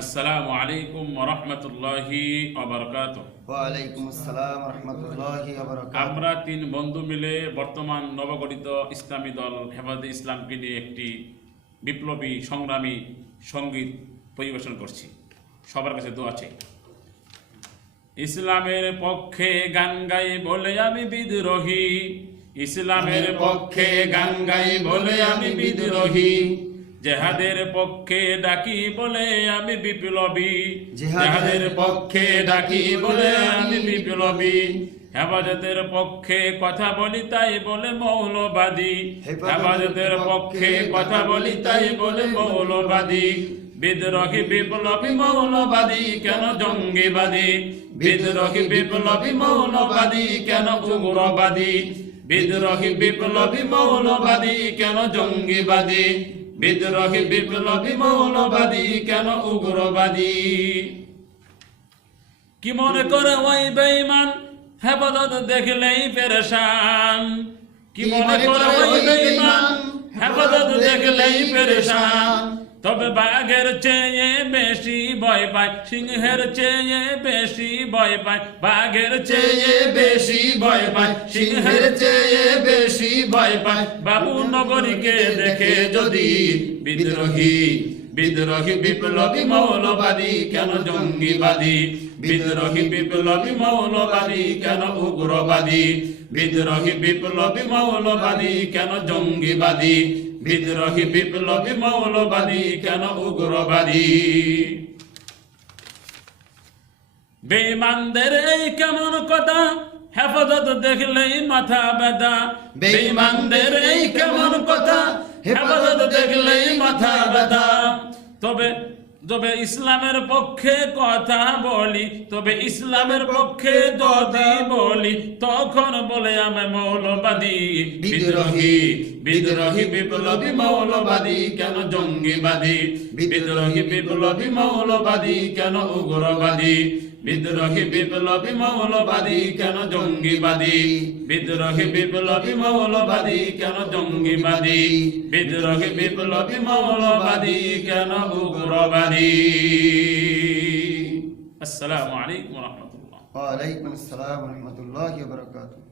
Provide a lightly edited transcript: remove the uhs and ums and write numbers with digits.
আসসালামু আলাইকুম ওয়া রাহমাতুল্লাহি ওয়া বারাকাতুহু। ওয়া আলাইকুম আসসালাম ওয়া রাহমাতুল্লাহি ওয়া বারাকাতুহু। আমরা তিন বন্ধু মিলে বর্তমান নবগঠিত ইসলামী দল হেফাজতে ইসলামকে নিয়ে একটি বিপ্লবী সংগ্রামী সঙ্গীত পরিবেশন করছি। সবার কাছে দোয়া চাই। ইসলামের পক্ষে গান গাই বলে আমি বিদ্রোহী, ইসলামের পক্ষে গান গাই বলে আমি বিদ্রোহী, জেহাদের পক্ষে ডাকি বলে আমি বিপ্লবী, জেহাদের পক্ষে ডাকি বলে আমি বিপ্লবী, হেফাজতের পক্ষে কথা বলি তাই বলে মৌলবাদী, হেফাজতের পক্ষে কথা বলি তাই বলে মৌলবাদী, বিদ্রোহী বিপ্লবী মৌলবাদী কেন জঙ্গিবাদী, বিদ্রোহী বিপ্লবী মৌলবাদী কেন উগ্রবাদী, বিদ্রোহী বিপ্লবী মৌলবাদী কেন জঙ্গিবাদী, বিদ্রোহী বিপ্লবী মৌলবাদী কেন উগ্রবাদী। কি মনে করে ওই বেঈমান হেফাজত দেখলেই পেরেশান, কি মনে করে ওই বেঈমান হেফাজত দেখলেই পেরেশান, তবে বাঘের চেয়ে বেশি ভয় পায়, সিংহের চেয়ে বেশি ভয় পায়, বাঘের চেয়ে বেশি ভয় পায়, সিংহের চেয়ে বেশি ভয় পায়, বাবু নগরীকে দেখে যদি বিদ্রোহী, বিদ্রোহী বিপ্লবী মৌলবাদী কেন জঙ্গিবাদী, বিদ্রোহী বিপ্লবী মৌলবাদী কেন উগ্রবাদী, বিদ্রোহী বিপ্লবী মৌলবাদী কেন জঙ্গিবাদী, বিদ্রোহী বিপ্লবী মৌলবাদী কেন উগ্রবাদী। বেঈমানদের এই কেমন কথা হেফাজত দেখলেই মাথা ব্যথা, বেঈমানদের এই কেমন কথা হেফাজত দেখলেই মাথা ব্যথা, তবে তবে ইসলামের পক্ষে কথা বলি, তবে ইসলামের পক্ষে যদি বলি তখন বলে আমি মৌলবাদী, বিদ্রোহী, বিদ্রোহী বিপ্লবী মৌলবাদী কেন জঙ্গিবাদী, বিদ্রোহী বিপ্লবী মৌলবাদী কেন উগ্রবাদী, বিদ্রোহী বিপ্লবী মৌলবাদী কেন জঙ্গিবাদী, বিদ্রোহী বিপ্লবী মৌলবাদী কেন জঙ্গিবাদী, বিদ্রোহী বিপ্লবী মৌলবাদী কেন উগ্রবাদী। আসসালামু আলাইকুম ওয়া রাহমাতুল্লাহ। ওয়া আলাইকুম আসসালাম ওয়া রাহমাতুল্লাহি ওয়া বারাকাতুহু।